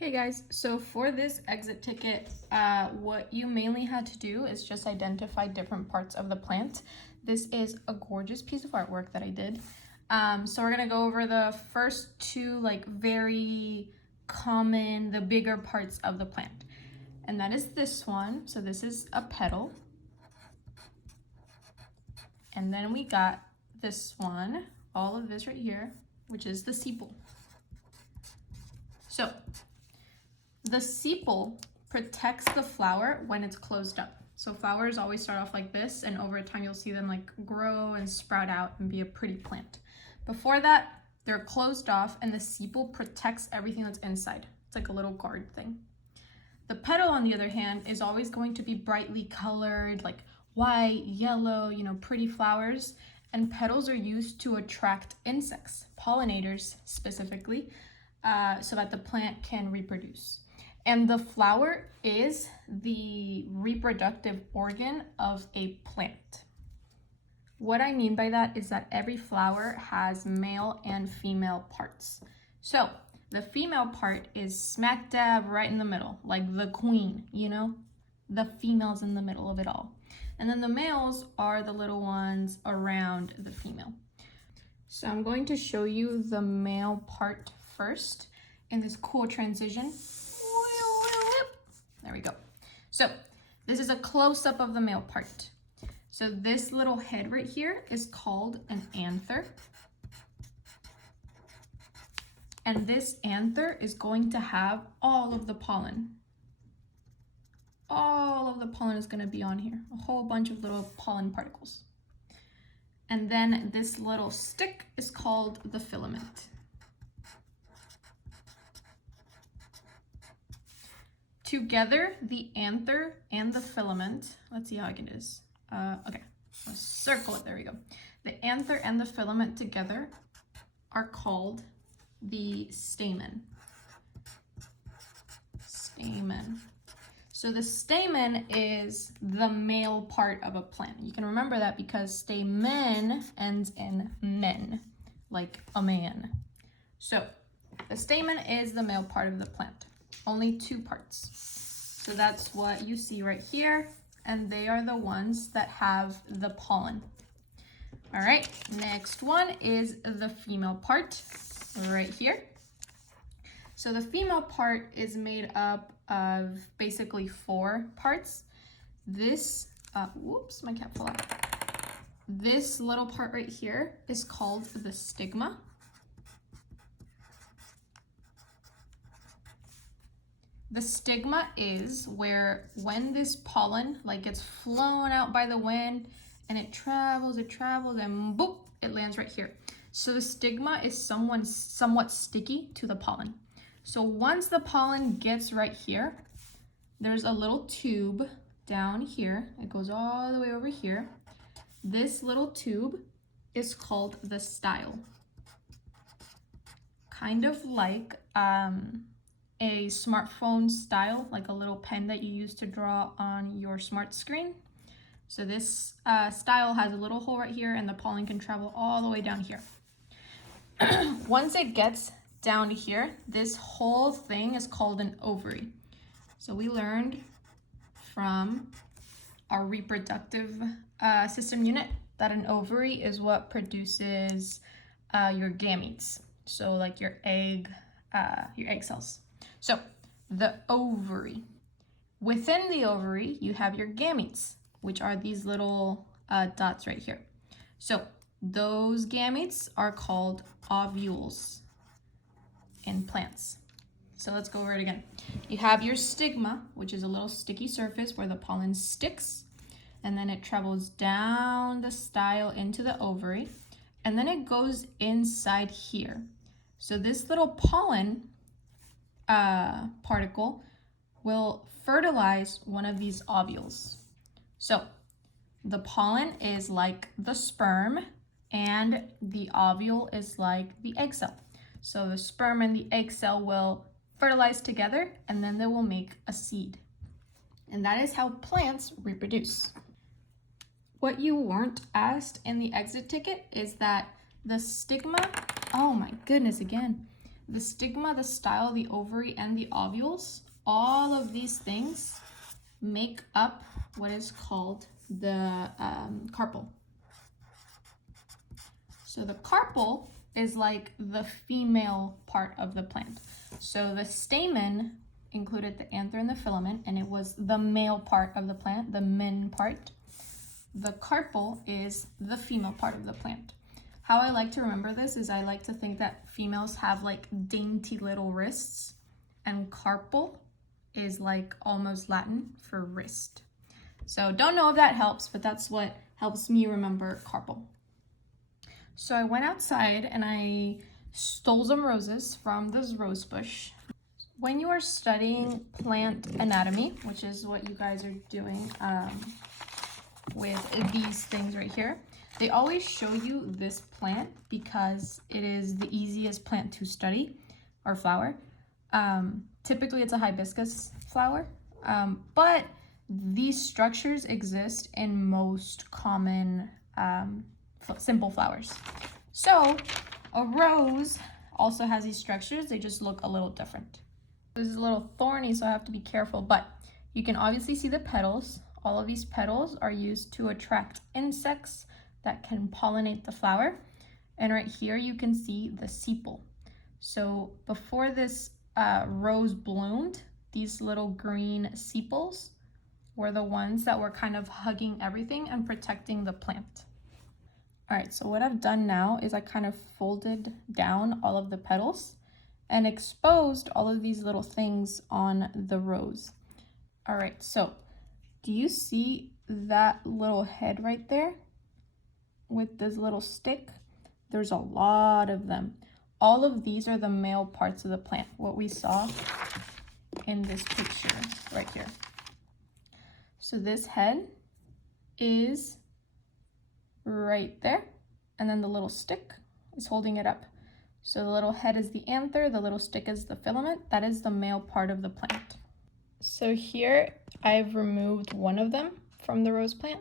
Hey guys, so for this exit ticket, what you mainly had to do is just identify different parts of the plant. This is a gorgeous piece of artwork that I did. So we're gonna go over the first two very common, the bigger parts of the plant. And that is this one. So this is a petal. And then we got this one, all of this right here, which is the sepal. So the sepal protects the flower when it's closed up. So flowers always start off like this, and over time you'll see them grow and sprout out and be a pretty plant. Before that, they're closed off and the sepal protects everything that's inside. It's like a little guard thing. The petal, on the other hand, is always going to be brightly colored, like white, yellow, pretty flowers. And petals are used to attract insects, pollinators specifically, so that the plant can reproduce. And the flower is the reproductive organ of a plant. What I mean by that is that every flower has male and female parts. So the female part is smack dab right in the middle, like the queen, the female's in the middle of it all. And then the males are the little ones around the female. So I'm going to show you the male part first in this cool transition. There we go. So this is a close-up of the male part. So this little head right here is called an anther. And this anther is going to have all of the pollen. All of the pollen is going to be on here. A whole bunch of little pollen particles. And then this little stick is called the filament. Together, the anther and the filament, let's see how I can do this. Okay, I'll circle it, there we go. The anther and the filament together are called the stamen. Stamen. So the stamen is the male part of a plant. You can remember that because stamen ends in men, like a man. So the stamen is the male part of the plant. Only two parts. So that's what you see right here, and they are the ones that have the pollen. All right, next one is the female part right here. So the female part is made up of basically four parts. This, whoops, my cap fell out. This little part right here is called the stigma. The stigma is where when this pollen gets flown out by the wind and it travels and boop, it lands right here. So the stigma is somewhat sticky to the pollen. So once the pollen gets right here, there's a little tube down here. It goes all the way over here. This little tube is called the style. Kind of like a smartphone style, like a little pen that you use to draw on your smart screen. So this style has a little hole right here and the pollen can travel all the way down here. Once it gets down here, this whole thing is called an ovary. So we learned from our reproductive system unit that an ovary is what produces your gametes. So like your egg cells. So the ovary. Within the ovary, you have your gametes, which are these little dots right here. So those gametes are called ovules in plants. So let's go over it again. You have your stigma, which is a little sticky surface where the pollen sticks, and then it travels down the style into the ovary, and then it goes inside here. So this little pollen particle will fertilize one of these ovules. So the pollen is like the sperm and the ovule is like the egg cell. So the sperm and the egg cell will fertilize together and then they will make a seed. And that is how plants reproduce. What you weren't asked in the exit ticket is that the stigma, oh my goodness, again. the stigma, the style, the ovary, and the ovules, all of these things make up what is called the carpel. So the carpel is like the female part of the plant. So the stamen included the anther and the filament, and it was the male part of the plant, the men part. The carpel is the female part of the plant. How I like to remember this is I like to think that females have like dainty little wrists, and carpel is like almost Latin for wrist. So don't know if that helps, but that's what helps me remember carpel. So I went outside and I stole some roses from this rose bush. When you are studying plant anatomy, which is what you guys are doing with these things right here, they always show you this plant because it is the easiest plant to study, or flower. Typically it's a hibiscus flower, but these structures exist in most common simple flowers. So a rose also has these structures, they just look a little different. This is a little thorny, so I have to be careful, but you can obviously see the petals. All of these petals are used to attract insects that can pollinate the flower. And right here you can see the sepal. So before this rose bloomed, these little green sepals were the ones that were kind of hugging everything and protecting the plant. All right, so what I've done now is I kind of folded down all of the petals and exposed all of these little things on the rose. All right, so do you see that little head right there with this little stick? There's a lot of them. All of these are the male parts of the plant, what we saw in this picture right here. So this head is right there, and then the little stick is holding it up. So the little head is the anther, the little stick is the filament. That is the male part of the plant. So here I've removed one of them from the rose plant.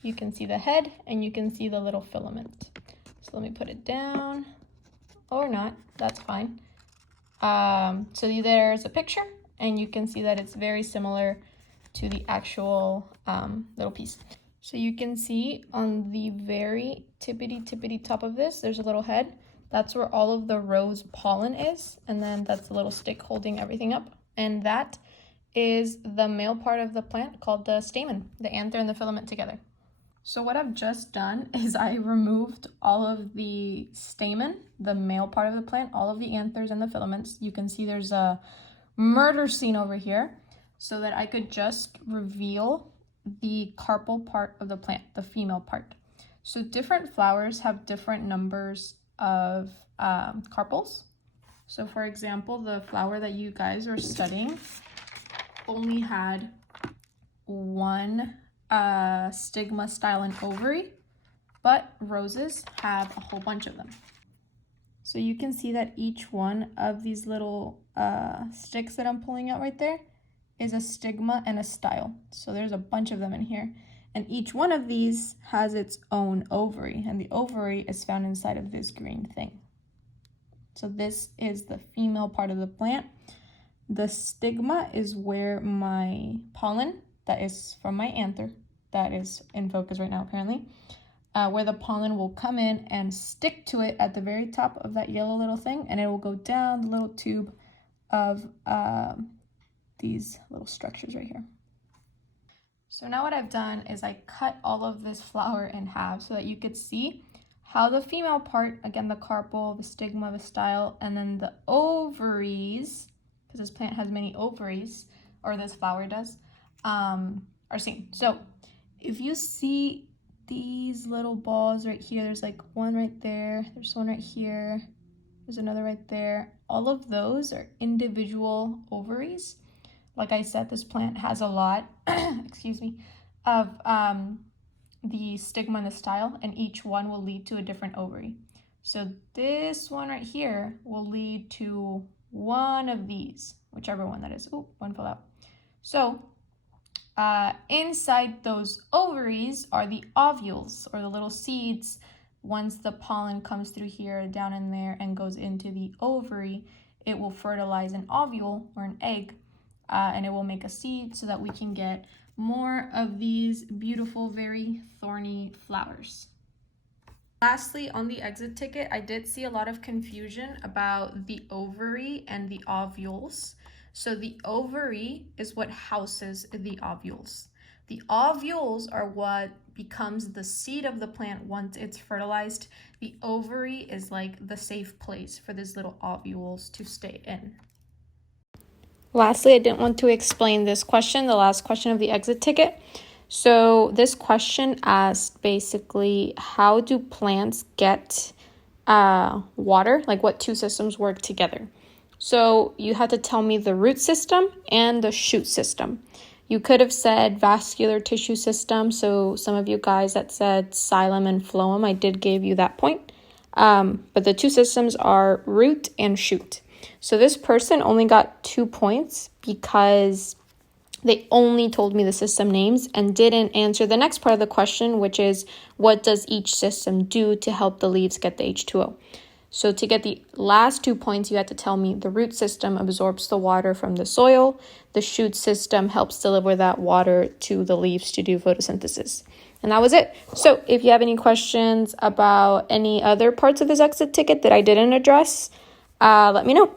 You can see the head and you can see the little filament. So let me put it down, or not, that's fine. So there's a picture and you can see that it's very similar to the actual little piece. So you can see on the very tippity top of this, there's a little head. That's where all of the rose pollen is. And then that's the little stick holding everything up. And that is the male part of the plant called the stamen, the anther and the filament together. So what I've just done is I removed all of the stamen, the male part of the plant, all of the anthers and the filaments. You can see there's a murder scene over here so that I could just reveal the carpel part of the plant, the female part. So different flowers have different numbers of carpels. So for example, the flower that you guys are studying only had one stigma, style, and ovary, but roses have a whole bunch of them. So you can see that each one of these little sticks that I'm pulling out right there is a stigma and a style. So there's a bunch of them in here. And each one of these has its own ovary, and the ovary is found inside of this green thing. So this is the female part of the plant. The stigma is where my pollen, that is from my anther, that is in focus right now apparently, where the pollen will come in and stick to it at the very top of that yellow little thing, and it will go down the little tube of these little structures right here. So now what I've done is I cut all of this flower in half so that you could see how the female part, again the carpel, the stigma, the style, and then the ovaries, because this plant has many ovaries, or this flower does, are seen. So if you see these little balls right here, there's like one right there, there's one right here, there's another right there. All of those are individual ovaries. Like I said, this plant has a lot, excuse me, of the stigma and the style, and each one will lead to a different ovary. So this one right here will lead to one of these, whichever one that is. Oh, one fell out. So inside those ovaries are the ovules, or the little seeds. Once the pollen comes through here, down in there, and goes into the ovary, it will fertilize an ovule or an egg, and it will make a seed so that we can get more of these beautiful, very thorny flowers. Lastly, on the exit ticket, I did see a lot of confusion about the ovary and the ovules. So the ovary is what houses the ovules. The ovules are what becomes the seed of the plant once it's fertilized. The ovary is like the safe place for these little ovules to stay in. Lastly, I didn't want to explain this question, the last question of the exit ticket. So this question asked basically, how do plants get water? Like what two systems work together? So you had to tell me the root system and the shoot system. You could have said vascular tissue system. So some of you guys that said xylem and phloem, I did give you that point. But the two systems are root and shoot. So this person only got 2 points because they only told me the system names and didn't answer the next part of the question, which is what does each system do to help the leaves get the H2O? So to get the last 2 points, you had to tell me the root system absorbs the water from the soil. The shoot system helps deliver that water to the leaves to do photosynthesis. And that was it. So if you have any questions about any other parts of this exit ticket that I didn't address, let me know.